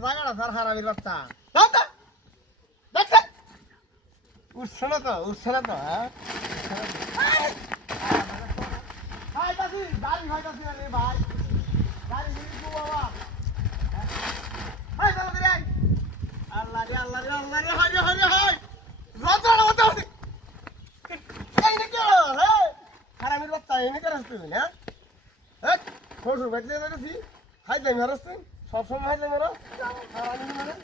জায়গাটা স্যার হারামির বাচ্চা উঠছে না তো হ্যাঁ ভাই দাসি গাড়ি ভাইতাছি রে ভাই গাড়ি নিয়ে বাবা হাই চলো রে আল্লাহ রে হাই রাতরা মত আছে এই নে কি হে হারামির বাচ্চা এনে করে আসতে না এক ফোর বাইতে যাচ্ছি হাই যাই মারছ সব সময় হাই যাই মারো হারামি মানে